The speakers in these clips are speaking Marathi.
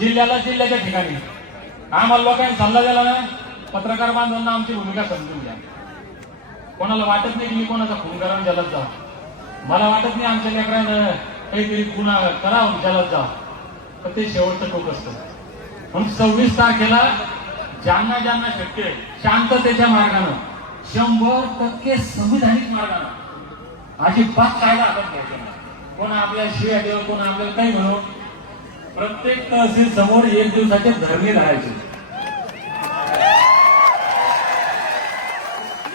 जिल्ह्याला जिल्ह्याच्या ठिकाणी. आम्हाला लोकांनी सल्ला दिला ना पत्रकार बांधवांना आमची भूमिका समजून घ्या. कोणाला वाटत नाही की मी कोणाचा खून करा जलद जा. मला वाटत नाही आमच्या लेकरानं काहीतरी गुन्हा करावं जलद जा. तर ते शेवटचं टोक असतं. म्हणून सव्वीस तारखेला ज्यांना ज्यांना शक्य शांततेच्या मार्गानं शंभर टक्के संविधानिक मार्गानं अजिबात कायदा हातात घ्यायचा कोण आपल्या शिव्या देव कोण आपल्याला काही म्हणू प्रत्येक तहसील समोर एक दिवसाचे धरणे धरायचे.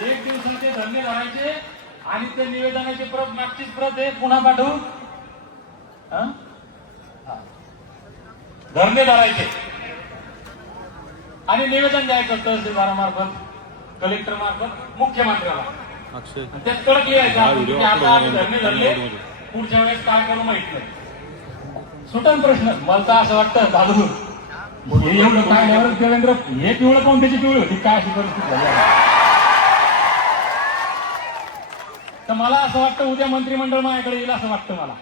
एक दिवसाचे धरणे धरायचे आणि ते निवेदनाची प्रत मागचीच प्रत आहे पुन्हा पाठवू. धरणे धरायचे. आणि निवेदन द्यायचं तहसीलदारामार्फत कलेक्टर मार्फत मुख्यमंत्र्याला. त्यात कडक अपलोड धरणे धरले. पुढच्या वेळेस काय करू माहीत नाही. सुटन प्रश्न. मला तर असं वाटतं दादू हे एवढं काय एवढं देवेंद्र हे पिवळं पाहून त्याची पिवळी होती. काय अशी परिस्थिती झाली तर मला असं वाटतं उद्या मंत्रिमंडळ माझ्याकडे येईल असं वाटतं मला.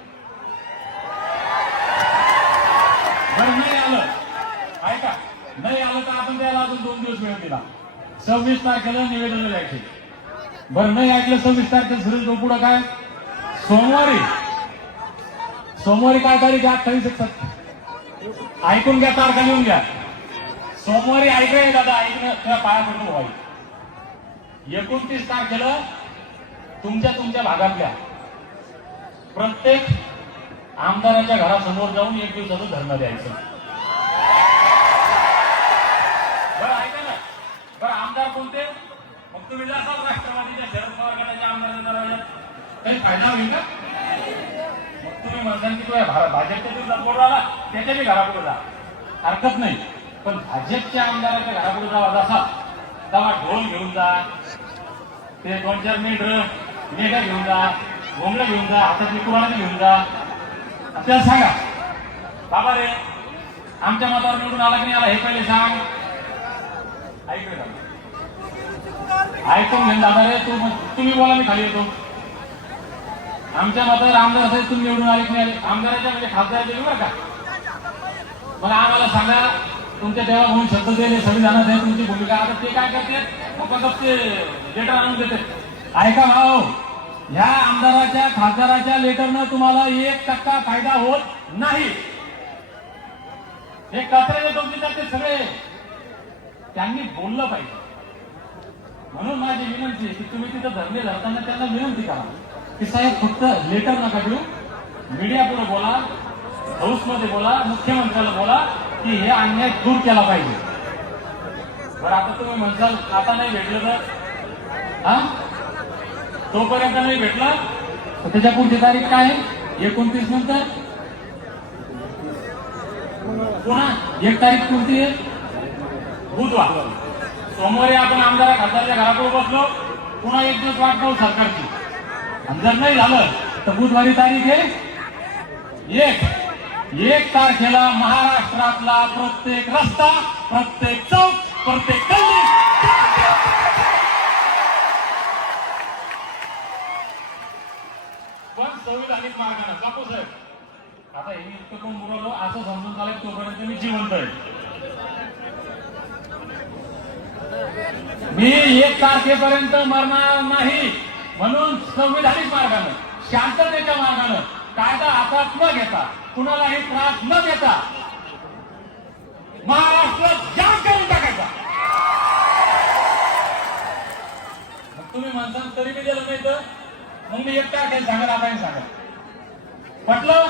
बर नाही आलं ऐका नाही आलं तर आपण त्याला अजून दोन दिवस वेळ दिला. सव्वीस तारखेला निवेदन द्यायचे. बरं नाही ऐकलं सव्वीस तारखेला सुरेश भाऊ पुढं काय? सोमवारी. सोमवारी काय तारीख आहे अठ्ठावीस शकतात. ऐकून घ्या तारखा लिहून घ्या. सोमवारी ऐकाय दादा ऐकणं तुझ्या पाया पडून व्हावी एकोणतीस तारखेला तुमच्या तुमच्या भागातल्या प्रत्येक आमदाराच्या घरासमोर जाऊन एक दिवसाचं धरणं द्यायचं. बरं ऐका ना. बरं आमदार कोणते? मग तुम्ही जासाल राष्ट्रवादीच्या शरद पवार गटाच्या आमदाराच्या काही फायदा होईल का? तुम्ही म्हणताल भाजपच्या दिवसात बोल आला त्याच्या बी घरापुढे जा. हरकत नाही. पण भाजपच्या आमदाराच्या घरापुढे जावा जसा. तेव्हा ढोल घेऊन जा. ते दोन चार मीटर मेघा घेऊन जा. घोंगडं घेऊन जा. हातात कुराणा घेऊन जा. आपल्याला सांगा. बाबा रे आमच्या मतावर निवडून आला की नाही आला हे पहिले सांग. ऐकलं ऐकून घेऊन दादा रे तू तुम्ही बोला मी खाली येतो. आमच्या मतावर आमदार असेल तुम्ही निवडून आले की नाही आले? आमदाराच्या म्हणजे खासदाराच्या बरं का? मला आम्हाला सांगा तुमच्या देवा म्हणून शब्द दिले संविधानात आहे तुमची भूमिका आता ते काय करते? फक्त ते लेटर आणून देते. ऐका भाऊ ह्या आमदाराच्या खासदाराच्या लेटरनं तुम्हाला एक टक्का फायदा होत नाही. हे कचऱ्याचे तुमचे ते सगळे त्यांनी बोललं पाहिजे. म्हणून माझी विनंती की तुम्ही तिथं धरले धरताना त्यांना विनंती करा. की साहेब फक्त लेटर नका देऊ. मीडिया पुढे बोला हाऊसमध्ये बोला मुख्यमंत्र्याला बोला की हे अन्याय दूर केला पाहिजे. बरं आता तुम्ही म्हणसाल आता नाही भेटलं तर? हा? तोपर्यंत नाही भेटलं? तर त्याच्या पुढची तारीख काय आहे? एकोणतीस नंतर? पुन्हा एक तारीख कोणती आहे? बुधवार. सोमवारी आपण आमदार खासदारच्या घराकडे बसलो. पुन्हा एक दिवस वाट पाहू सरकारची. आणि जर नाही झालं तर बुधवारी तारीख आहे. एक एक तारखेला महाराष्ट्रातला प्रत्येक रस्ता प्रत्येक चौक प्रत्येक गल्ली. पण संविधानिक मार्गाने बापू साहेब आता हे इतकं कोण बोलवलो असं समजून चालेल तोपर्यंत मी जिवंत आहे. मी एक तारखेपर्यंत मरणार नाही. म्हणून संविधानिक मार्गानं शांततेच्या मार्गानं कायदा हातात न घेता कुणालाही त्रास न देता महाराष्ट्र जाम करून टाकायचा. तुम्ही म्हणसाल तरी मी दिलं नाही तर? मग मी एक काय सांगा आता सांगा. पटलं?